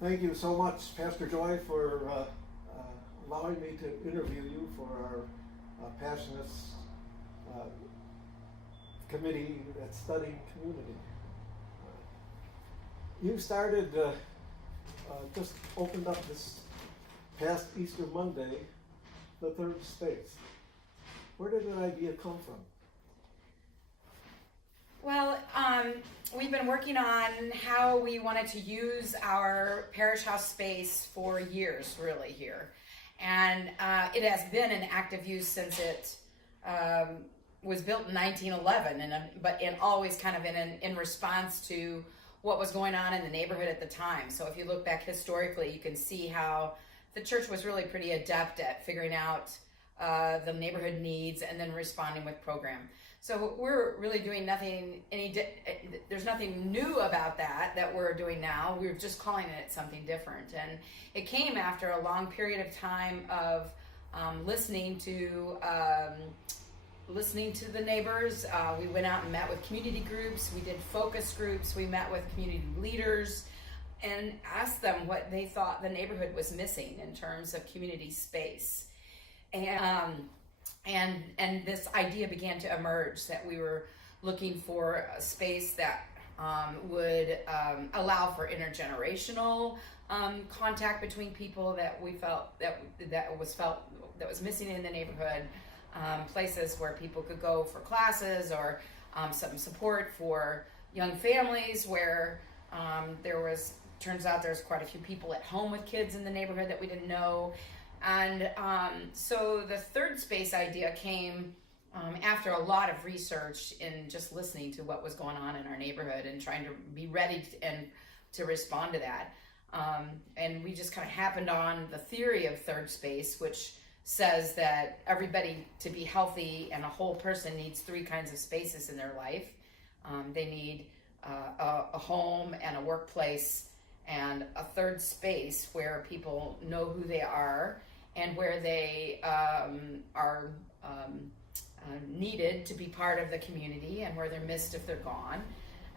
Thank you so much, Pastor Joy, for allowing me to interview you for our passionate committee that's studying community. You started, just opened up this past Easter Monday, the third space. Where did that idea come from? Well, we've been working on how we wanted to use our parish house space for years, really, here. And it has been in active use since it was built in 1911, but always kind of in response to what was going on in the neighborhood at the time. So if you look back historically, you can see how the church was really pretty adept at figuring out the neighborhood needs and then responding with program. So we're really doing nothing, there's nothing new about that we're doing now. We're just calling it something different. And it came after a long period of time of listening to the neighbors. We went out and met with community groups. We did focus groups. We met with community leaders and asked them what they thought the neighborhood was missing in terms of community space. And this idea began to emerge that we were looking for a space that would allow for intergenerational contact between people that we felt that was missing in the neighborhood. Places where people could go for classes or some support for young families where turns out there's quite a few people at home with kids in the neighborhood that we didn't know. And so the third space idea came after a lot of research in just listening to what was going on in our neighborhood and trying to be ready to respond to that. And we just kind of happened on the theory of third space, which says that everybody, to be healthy and a whole person, needs three kinds of spaces in their life. They need a home and a workplace and a third space where people know who they are and where they are needed to be part of the community and where they're missed if they're gone.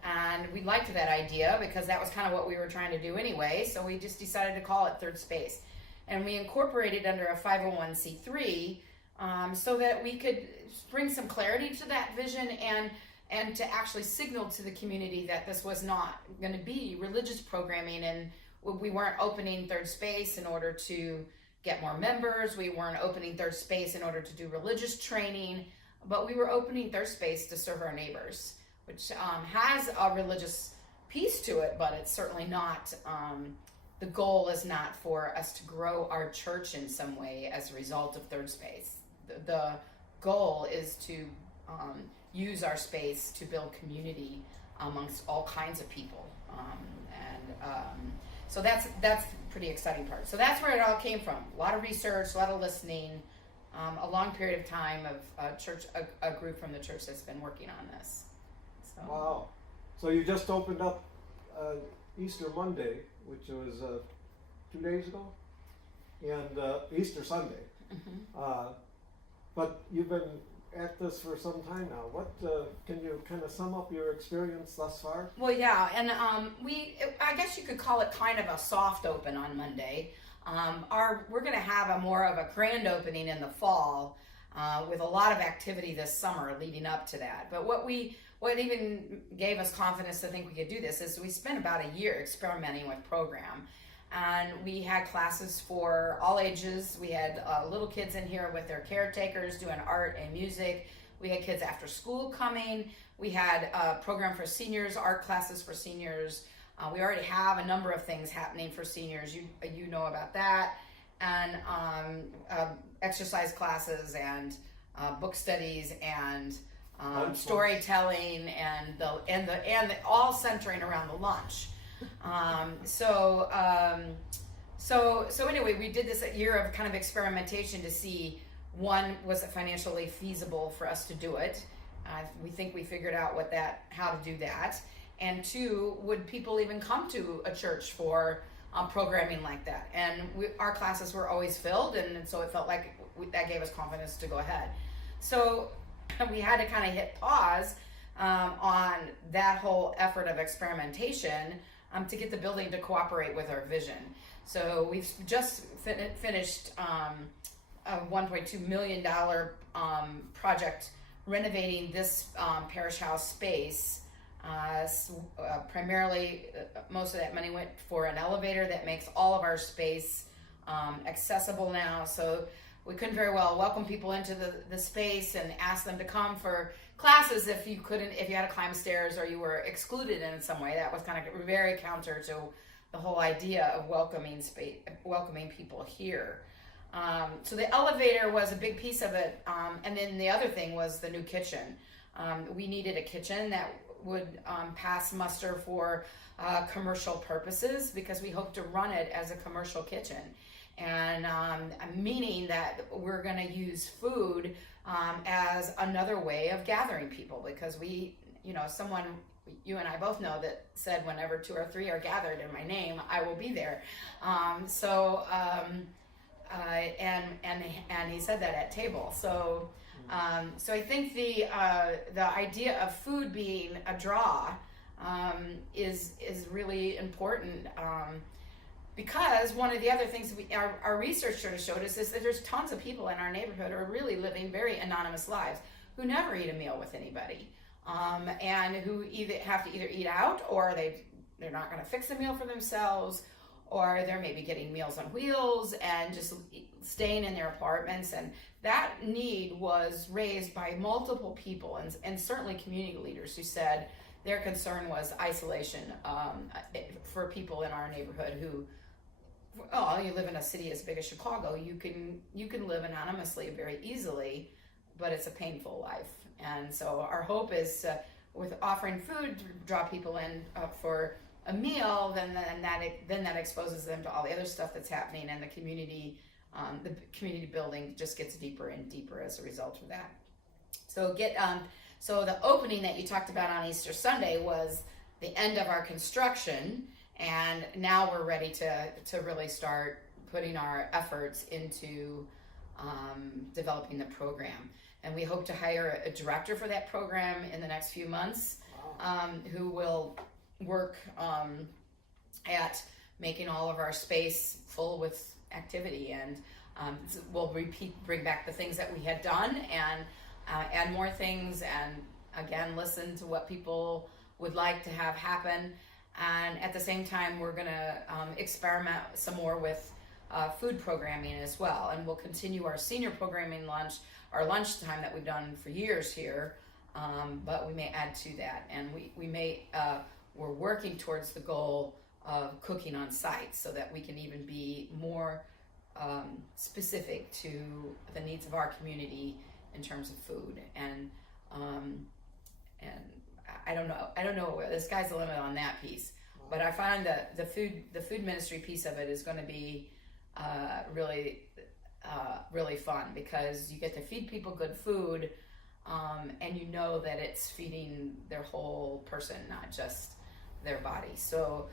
And we liked that idea because that was kind of what we were trying to do anyway, so we just decided to call it third space. And we incorporated under a 501c3 so that we could bring some clarity to that vision and to actually signal to the community that this was not going to be religious programming, and we weren't opening third space in order to get more members. We weren't opening third space in order to do religious training, but we were opening third space to serve our neighbors, which has a religious piece to it, but it's certainly not, the goal is not for us to grow our church in some way as a result of third space. The goal is to use our space to build community amongst all kinds of people. So that's the pretty exciting part. So that's where it all came from. A lot of research, a lot of listening, a long period of time of a group from the church that's been working on this. So. Wow. So you just opened up Easter Monday, which was 2 days ago, and Easter Sunday. Mm-hmm. But you've been at this for some time now. What can you kind of sum up your experience thus far? Well, yeah, and I guess you could call it kind of a soft open on Monday. We're going to have more of a grand opening in the fall with a lot of activity this summer leading up to that. But what even gave us confidence to think we could do this is we spent about a year experimenting with program. And we had classes for all ages. We had little kids in here with their caretakers doing art and music. We had kids after school coming. We had a program for seniors, art classes for seniors. We already have a number of things happening for seniors. You know about that. And exercise classes and book studies and storytelling and all centering around the lunch. So anyway, we did this a year of kind of experimentation to see, one, was it financially feasible for us to do it? We think we figured out how to do that. And two, would people even come to a church for programming like that? And our classes were always filled, and so it felt like that gave us confidence to go ahead. So we had to kind of hit pause on that whole effort of experimentation to get the building to cooperate with our vision. So we've just finished a $1.2 million project renovating this parish house space. Primarily, most of that money went for an elevator that makes all of our space accessible now. So we couldn't very well welcome people into the space and ask them to come for classes if you had to climb stairs or you were excluded in some way. That was kind of very counter to the whole idea of welcoming people here. So the elevator was a big piece of it, and then the other thing was the new kitchen. We needed a kitchen that would pass muster for commercial purposes, because we hope to run it as a commercial kitchen, and meaning that we're going to use food as another way of gathering people, because you and I both know that said, whenever 2 or 3 are gathered in my name, I will be there. And he said that at table. So I think the idea of food being a draw is really important, because one of the other things our research sort of showed us is that there's tons of people in our neighborhood who are really living very anonymous lives, who never eat a meal with anybody, and who either have to eat out, or they're not going to fix a meal for themselves, or they're maybe getting Meals on Wheels and just staying in their apartments. And that need was raised by multiple people, and certainly community leaders, who said their concern was isolation for people in our neighborhood who, you live in a city as big as Chicago, you can live anonymously very easily, but it's a painful life. And so our hope is, with offering food to draw people in for a meal, then that exposes them to all the other stuff that's happening, and the community building just gets deeper and deeper as a result of that. So so the opening that you talked about on Easter Sunday was the end of our construction, and now we're ready to really start putting our efforts into developing the program. And we hope to hire a director for that program in the next few months, who will work at making all of our space full with activity, and we'll bring back the things that we had done, and add more things, and again listen to what people would like to have happen. And at the same time, we're going to experiment some more with food programming as well, and we'll continue our senior programming our lunchtime that we've done for years here, but we may add to that, and we're working towards the goal of cooking on site, so that we can even be more specific to the needs of our community in terms of food. And I don't know, the sky's the limit on that piece, but I find that the food ministry piece of it is going to be really fun, because you get to feed people good food, and you know that it's feeding their whole person, not just their body. So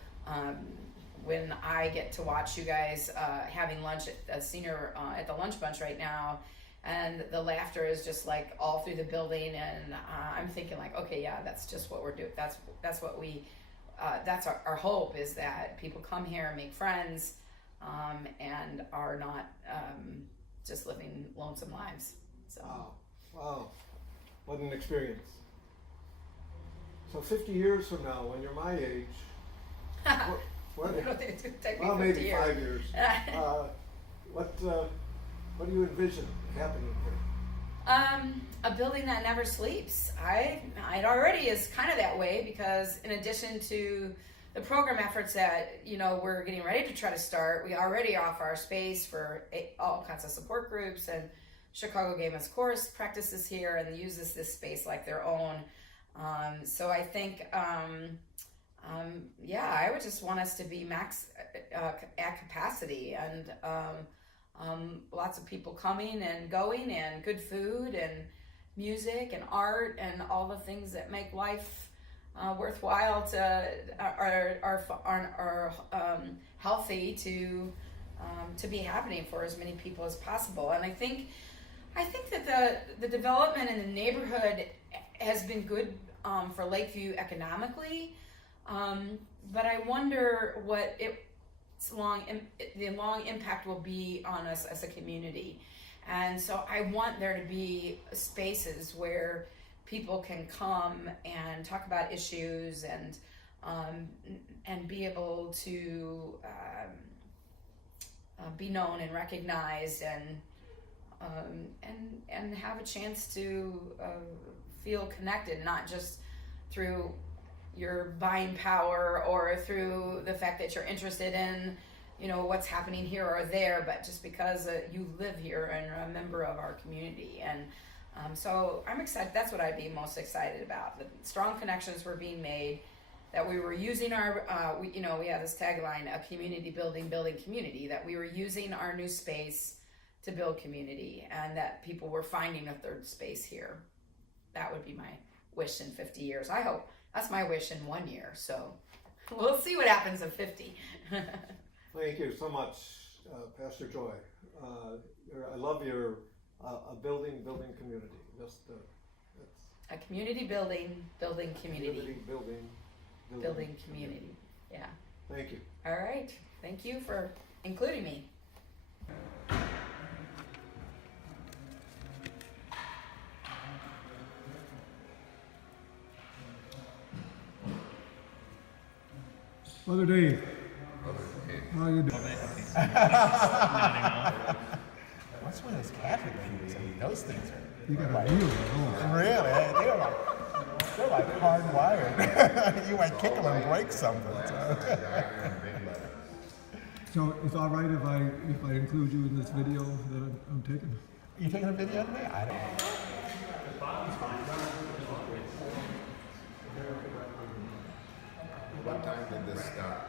when I get to watch you guys having lunch at the lunch bunch right now, and the laughter is just like all through the building, and I'm thinking like, okay, yeah, that's just what we're doing. That's what we that's our hope, is that people come here and make friends, and are not just living lonesome lives. So wow, what an experience. So 50 years from now, when you're my age, what well, maybe 5 years. What do you envision happening here? A building that never sleeps. It already is kind of that way, because in addition to the program efforts that we're getting ready to try to start, we already offer our space for all kinds of support groups, and Chicago Games Chorus practices here and uses this space like their own. So I think, I would just want us to be max at capacity, and lots of people coming and going, and good food and music and art and all the things that make life worthwhile are healthy to be happening for as many people as possible. And I think that the development in the neighborhood has been good for Lakeview economically. but I wonder what the long impact will be on us as a community. And so I want there to be spaces where people can come and talk about issues and be able to be known and recognized and have a chance to feel connected, not just through your buying power or through the fact that you're interested in, what's happening here or there, but just because you live here and are a member of our community. And so I'm excited. That's what I'd be most excited about. The strong connections were being made, that we were using our, we have this tagline, a community building community, that we were using our new space to build community, and that people were finding a third space here. That would be my wish in 50 years. I hope that's my wish in 1 year. So we'll see what happens in 50. Thank you so much, Pastor Joy. I love your building community. Just a community building community. Building community. Yeah. Thank you. All right. Thank you for including me. Brother Dave. How you doing? What's one of those Catholic pews? I mean, those things are. You got like, a deal at home. Really? They're like hardwired. You might kick them and break something. So it's all right if I include you in this video that I'm taking? You taking a video of me? I don't know. What time did this start?